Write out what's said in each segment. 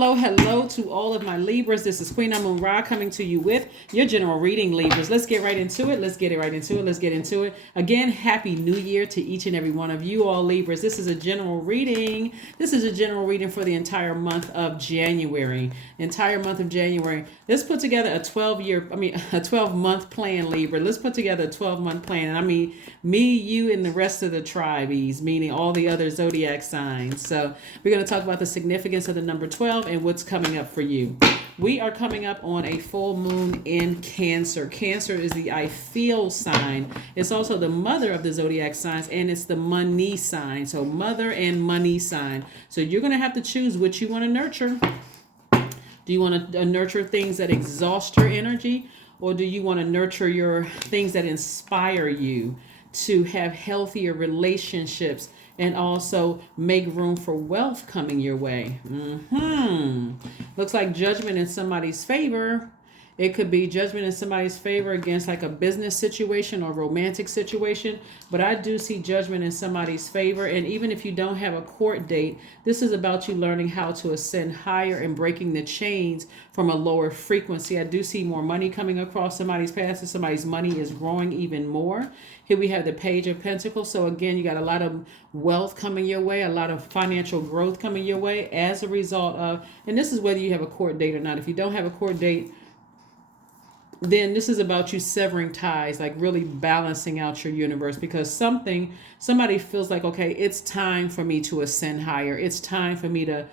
hello to all of my Libras. This is Queen Amun Ra coming to you with your general reading, Libras. Let's get right into it. Let's get into it. Again, Happy New Year to each and every one of you all, Libras. This is a general reading. This is a general reading for the entire month of January. Let's put together a 12-month plan, Libra. Let's put together a 12-month plan. And I mean, me, you, and the rest of the tribes, meaning all the other Zodiac signs. So we're going to talk about the significance of the number 12 and what's coming up for you. We are coming up on a full moon in Cancer. Cancer is the I feel sign. It's also the mother of the Zodiac signs, and it's the money sign. So mother and money sign. So you're going to have to choose which you want to nurture. Do you want to nurture things that exhaust your energy, or do you want to nurture your things that inspire you to have healthier relationships and also make room for wealth coming your way? Looks like judgment in somebody's favor. It could be judgment in somebody's favor against like a business situation or romantic situation. But I do see judgment in somebody's favor. And even if you don't have a court date, this is about you learning how to ascend higher and breaking the chains from a lower frequency. I do see more money coming across somebody's path, and somebody's money is growing even more. Here we have the Page of Pentacles. So again, you got a lot of wealth coming your way, a lot of financial growth coming your way as a result of, and this is whether you have a court date or not. If you don't have a court date, then this is about you severing ties, like really balancing out your universe, because somebody feels like, okay, it's time for me to ascend higher. It's time for me to,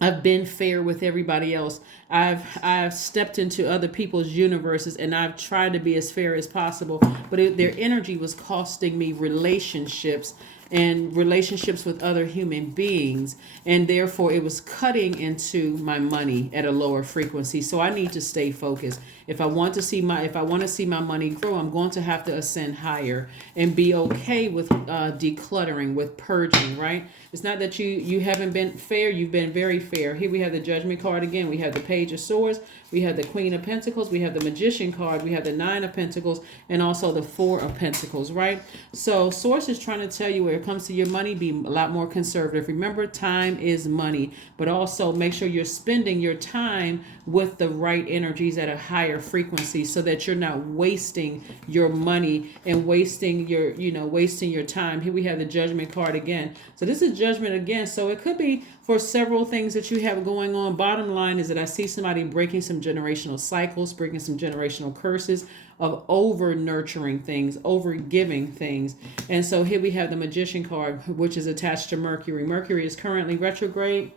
I've been fair with everybody else. I've stepped into other people's universes and I've tried to be as fair as possible, but their energy was costing me relationships and relationships with other human beings, and therefore it was cutting into my money at a lower frequency. So I need to stay focused. If I want to see my money grow, I'm going to have to ascend higher and be okay with decluttering, with purging, right? It's not that you haven't been fair. You've been very fair. Here we have the Judgment card again. We have the Page of Swords. We have the Queen of Pentacles. We have the Magician card. We have the Nine of Pentacles, and also the Four of Pentacles, right? So Source is trying to tell you, when it comes to your money, be a lot more conservative. Remember, time is money, but also make sure you're spending your time with the right energies at a higher frequency, so that you're not wasting your money and wasting your time. Here we have the Judgment card again. So this is Judgment again. So it could be for several things that you have going on. Bottom line is that I see somebody breaking some generational cycles, breaking some generational curses of over nurturing things, over giving things. And so here we have the Magician card, which is attached to Mercury. Mercury is currently retrograde,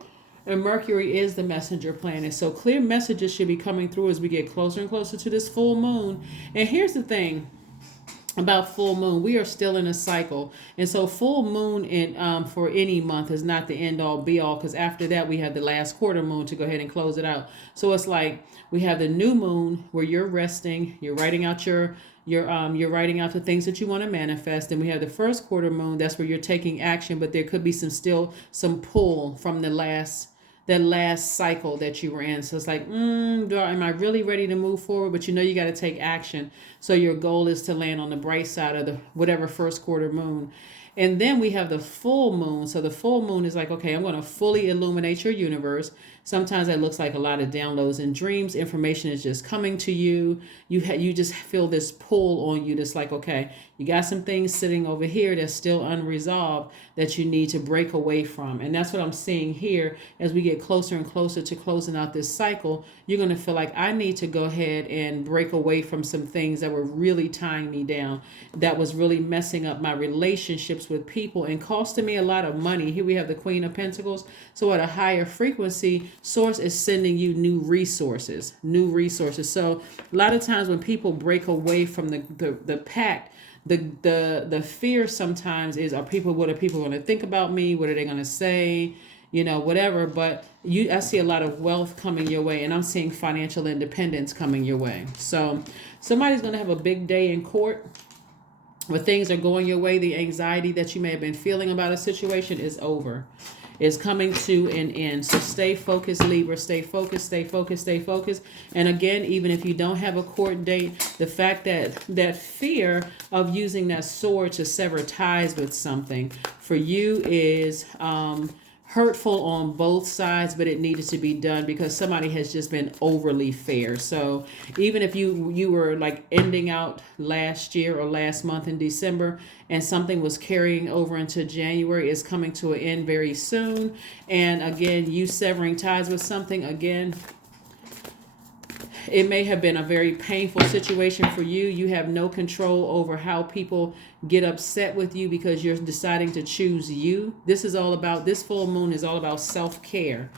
and Mercury is the messenger planet. So clear messages should be coming through as we get closer and closer to this full moon. And here's the thing about full moon: we are still in a cycle, and so full moon in for any month is not the end all be all, because after that we have the last quarter moon to go ahead and close it out. So it's like we have the new moon where you're resting, you're writing out you're writing out the things that you want to manifest. And we have the first quarter moon, that's where you're taking action, but there could be some pull from the last cycle that you were in. So it's like, am I really ready to move forward? But you got to take action. So your goal is to land on the bright side of the whatever first quarter moon. And then we have the full moon. So the full moon is like, okay, I'm going to fully illuminate your universe. Sometimes that looks like a lot of downloads and dreams. Information is just coming to you. You just feel this pull on you that's like, okay, you got some things sitting over here that's still unresolved that you need to break away from. And that's what I'm seeing here. As we get closer and closer to closing out this cycle, you're going to feel like, I need to go ahead and break away from some things that were really tying me down, that was really messing up my relationships with people and costing me a lot of money. Here we have the Queen of Pentacles. So at a higher frequency, Source is sending you new resources. So a lot of times when people break away from the pact, the fear sometimes is, what are people going to think about me? What are they going to say? Whatever. But I see a lot of wealth coming your way, and I'm seeing financial independence coming your way. So somebody's going to have a big day in court where things are going your way. The anxiety that you may have been feeling about a situation is over. Is coming to an end. So stay focused, Libra. Stay focused. And again, even if you don't have a court date, the fact that fear of using that sword to sever ties with something for you is hurtful on both sides, but it needed to be done because somebody has just been overly fair. So even if you were like ending out last year or last month in December and something was carrying over into January, is coming to an end very soon. And again, you severing ties with something, again, it may have been a very painful situation for you. You have no control over how people get upset with you because you're deciding to choose you. This is all about, this full moon is all about self-care,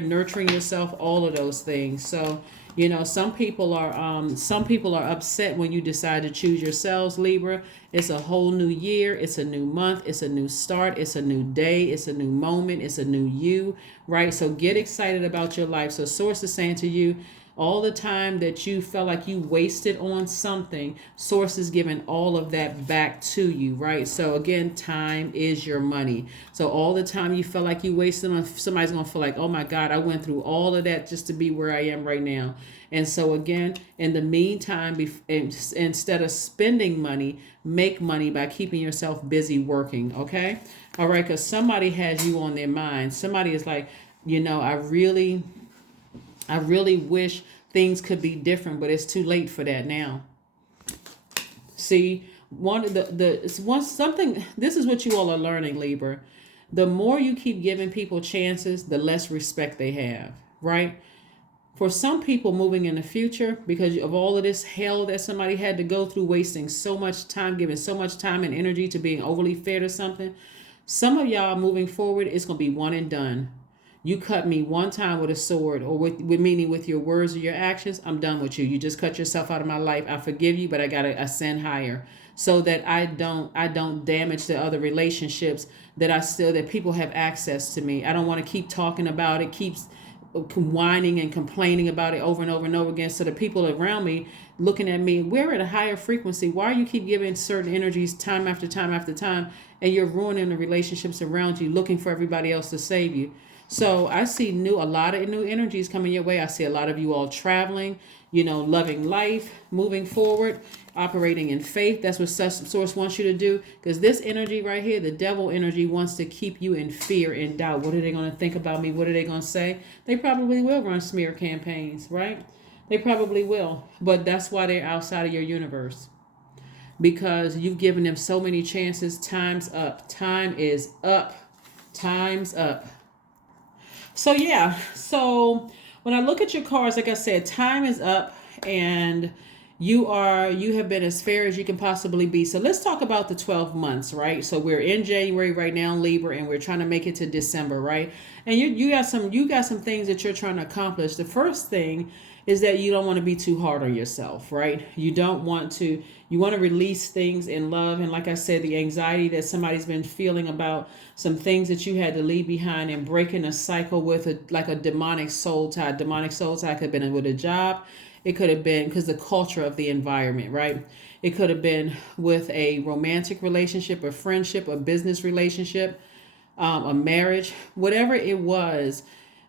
nurturing yourself, all of those things. So, you know, some people are upset when you decide to choose yourselves, Libra. It's a whole new year. It's a new month. It's a new start. It's a new day. It's a new moment. It's a new you, right? So get excited about your life. So Source is saying to you, all the time that you felt like you wasted on something, Source is giving all of that back to you, right? So again, time is your money. So all the time you felt like you wasted on, somebody's going to feel like, oh my God, I went through all of that just to be where I am right now. And so again, in the meantime, instead of spending money, make money by keeping yourself busy working, okay? All right, because somebody has you on their mind. Somebody is like, you know, I really wish things could be different, but it's too late for that now. See, this is what you all are learning, Libra. The more you keep giving people chances, the less respect they have, right? For some people moving in the future, because of all of this hell that somebody had to go through, wasting so much time, giving so much time and energy to being overly fair to something, some of y'all moving forward, it's going to be one and done. You cut me one time with a sword, or with meaning with your words or your actions, I'm done with you. You just cut yourself out of my life. I forgive you, but I gotta ascend higher so that I don't damage the other relationships that people have access to me. I don't want to keep talking about it, keeps whining and complaining about it over and over and over again, so the people around me looking at me, we're at a higher frequency. Why you keep giving certain energies time after time after time, and you're ruining the relationships around you, looking for everybody else to save you? So I see a lot of new energies coming your way. I see a lot of you all traveling, you know, loving life, moving forward, operating in faith. That's what Source wants you to do. Because this energy right here, the devil energy, wants to keep you in fear and doubt. What are they going to think about me? What are they going to say? They probably will run smear campaigns, right? They probably will. But that's why they're outside of your universe. Because you've given them so many chances. Time's up. Time is up. Time's up. So yeah, so when I look at your cards, like I said, time is up, and you have been as fair as you can possibly be. So let's talk about the 12 months, right? So we're in January right now, Libra, and we're trying to make it to December, right? And you got some things that you're trying to accomplish. The first thing is that you don't want to be too hard on yourself, right? You want to release things in love. And like I said, the anxiety that somebody's been feeling about some things that you had to leave behind, and breaking a cycle with a demonic soul tie. Demonic soul tie could have been with a job. It could have been because the culture of the environment, right? It could have been with a romantic relationship, a friendship, a business relationship, a marriage, whatever it was,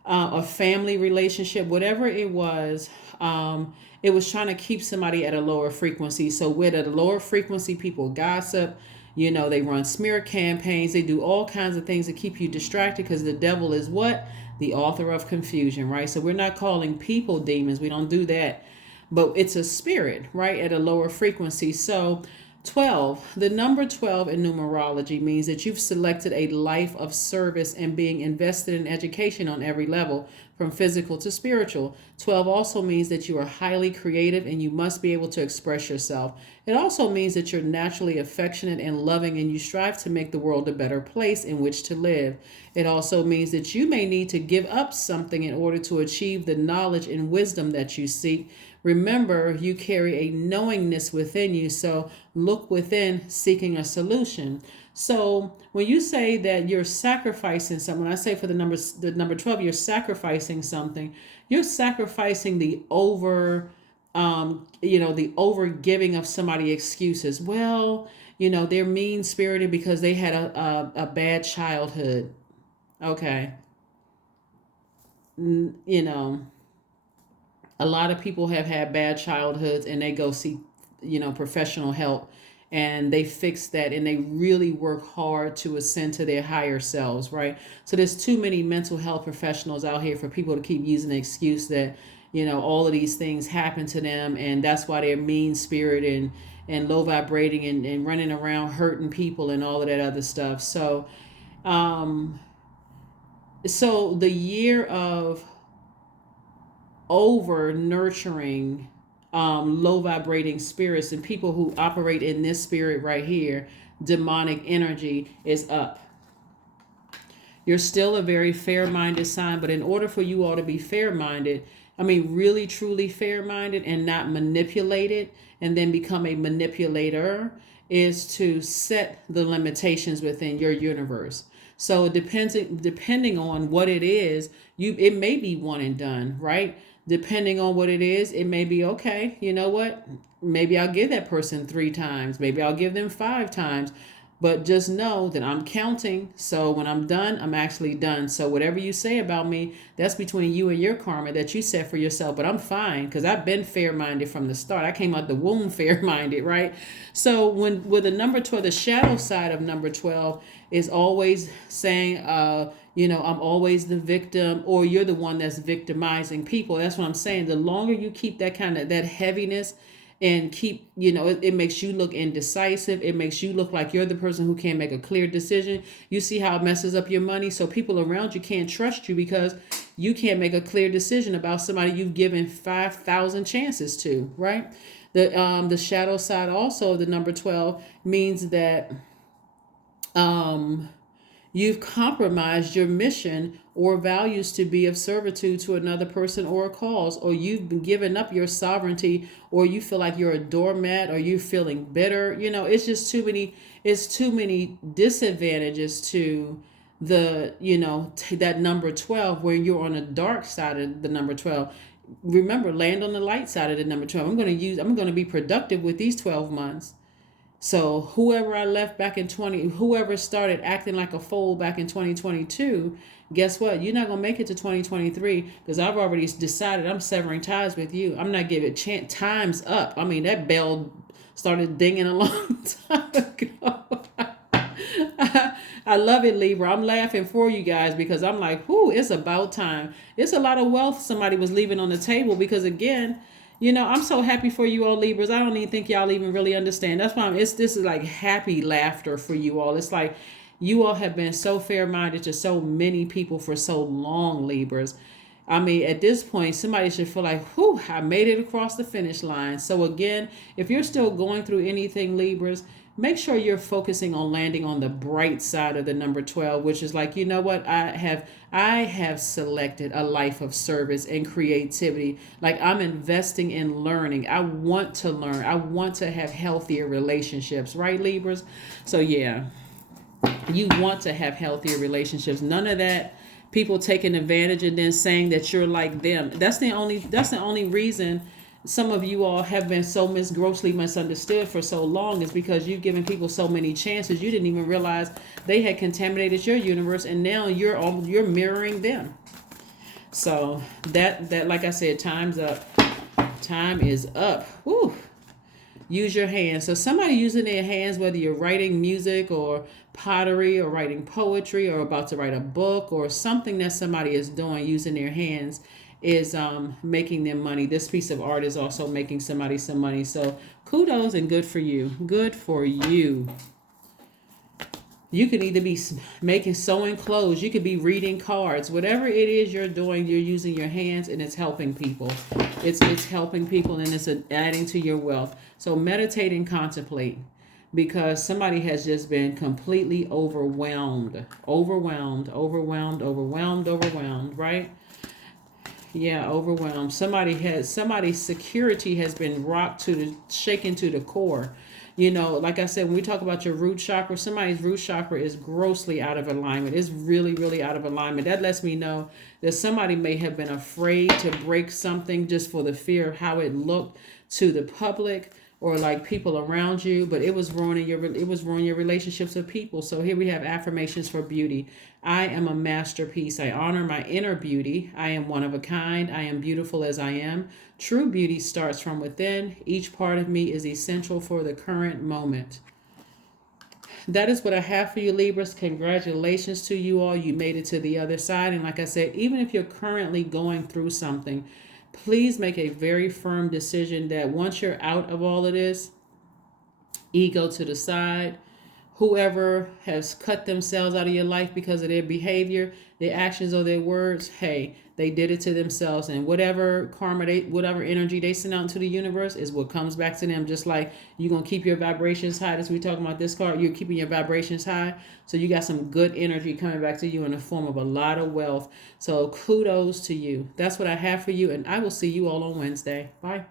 a family relationship, whatever it was trying to keep somebody at a lower frequency. So with a lower frequency, people gossip, you know, they run smear campaigns, they do all kinds of things to keep you distracted, because the devil is what? The author of confusion, right? So we're not calling people demons. We don't do that. But it's a spirit, right, at a lower frequency. So 12, the number 12 in numerology means that you've selected a life of service and being invested in education on every level, from physical to spiritual. 12 also means that you are highly creative and you must be able to express yourself. It also means that you're naturally affectionate and loving, and you strive to make the world a better place in which to live. It also means that you may need to give up something in order to achieve the knowledge and wisdom that you seek. Remember, you carry a knowingness within you, so look within, seeking a solution. So when you say that you're sacrificing something, when I say for the number 12, you're sacrificing something, you're sacrificing the over giving of somebody excuses. Well, you know, they're mean spirited because they had a bad childhood. Okay. You know, a lot of people have had bad childhoods and they go seek, you know, professional help. and they fix that, and they really work hard to ascend to their higher selves, right? So there's too many mental health professionals out here for people to keep using the excuse that, all of these things happen to them, and that's why they're mean spirit and low vibrating and running around hurting people and all of that other stuff. Um, so the year of over nurturing low vibrating spirits and people who operate in this spirit right here, demonic energy, is up. You're still a very fair-minded sign, but in order for you all to be fair-minded, I mean really truly fair-minded and not manipulated and then become a manipulator, is to set the limitations within your universe. So depending on what it is, it may be one and done, right? Depending on what it is, it may be, okay, you know what? Maybe I'll give that person 3 times. Maybe I'll give them 5 times. But just know that I'm counting. So when I'm done, I'm actually done. So whatever you say about me, that's between you and your karma that you set for yourself. But I'm fine because I've been fair-minded from the start. I came out the womb fair-minded, right? So with the number 12, the shadow side of number 12 is always saying, I'm always the victim, or you're the one that's victimizing people. That's what I'm saying. The longer you keep that heaviness and keep, it makes you look indecisive. It makes you look like you're the person who can't make a clear decision. You see how it messes up your money. So people around you can't trust you because you can't make a clear decision about somebody you've given 5,000 chances to, right? The shadow side also, the number 12, means that you've compromised your mission or values to be of servitude to another person or a cause, or you've been given up your sovereignty, or you feel like you're a doormat, or you're feeling bitter. It's just too many disadvantages to that number 12, where you're on the dark side of the number 12. Remember, land on the light side of the number 12. I'm going to be productive with these 12 months. So whoever I left back in whoever started acting like a fool back in 2022, guess what? You're not going to make it to 2023 because I've already decided I'm severing ties with you. I'm not giving time's up. I mean, that bell started dinging a long time ago. I love it, Libra. I'm laughing for you guys because I'm like, it's about time. It's a lot of wealth somebody was leaving on the table because, again, I'm so happy for you all, Libras. I don't even think y'all even really understand. That's why this is like happy laughter for you all. It's like you all have been so fair-minded to so many people for so long, Libras. I mean, at this point, somebody should feel like, I made it across the finish line. So again, if you're still going through anything, Libras, make sure you're focusing on landing on the bright side of the number 12, which is like, you know what? I have selected a life of service and creativity. Like, I'm investing in learning. I want to learn. I want to have healthier relationships, right, Libras? So yeah, you want to have healthier relationships. None of that people taking advantage and then saying that you're like them. That's the only reason some of you all have been so grossly misunderstood for so long, is because you've given people so many chances. You didn't even realize they had contaminated your universe, and now you're mirroring them. So that like I said, time's up. Time is up. Woo. Use your hands. So somebody using their hands, whether you're writing music or pottery or writing poetry or about to write a book or something that somebody is doing using their hands, is making them money. This piece of art is also making somebody some money. So kudos and good for you. Good for you. You could either be sewing clothes. You could be reading cards. Whatever it is you're doing, you're using your hands and it's helping people. It's helping people and it's adding to your wealth. So meditate and contemplate, because somebody has just been completely overwhelmed, right? Yeah, overwhelmed. Somebody's security has been shaken to the core. Like I said, when we talk about your root chakra, somebody's root chakra is grossly out of alignment. It's really, really out of alignment. That lets me know that somebody may have been afraid to break something just for the fear of how it looked to the public, or like people around you, but it was ruining your relationships with people. So here we have affirmations for beauty. I am a masterpiece. I honor my inner beauty. I am one of a kind. I am beautiful as I am. True beauty starts from within. Each part of me is essential for the current moment. That is what I have for you, Libras. Congratulations to you all. You made it to the other side. And like I said, even if you're currently going through something, please make a very firm decision that once you're out of all of this, ego to the side, whoever has cut themselves out of your life because of their behavior, their actions, or their words, hey, they did it to themselves. And whatever karma, whatever energy they send out into the universe is what comes back to them. Just like you're going to keep your vibrations high. As we talking about this card, you're keeping your vibrations high. So you got some good energy coming back to you in the form of a lot of wealth. So kudos to you. That's what I have for you. And I will see you all on Wednesday. Bye.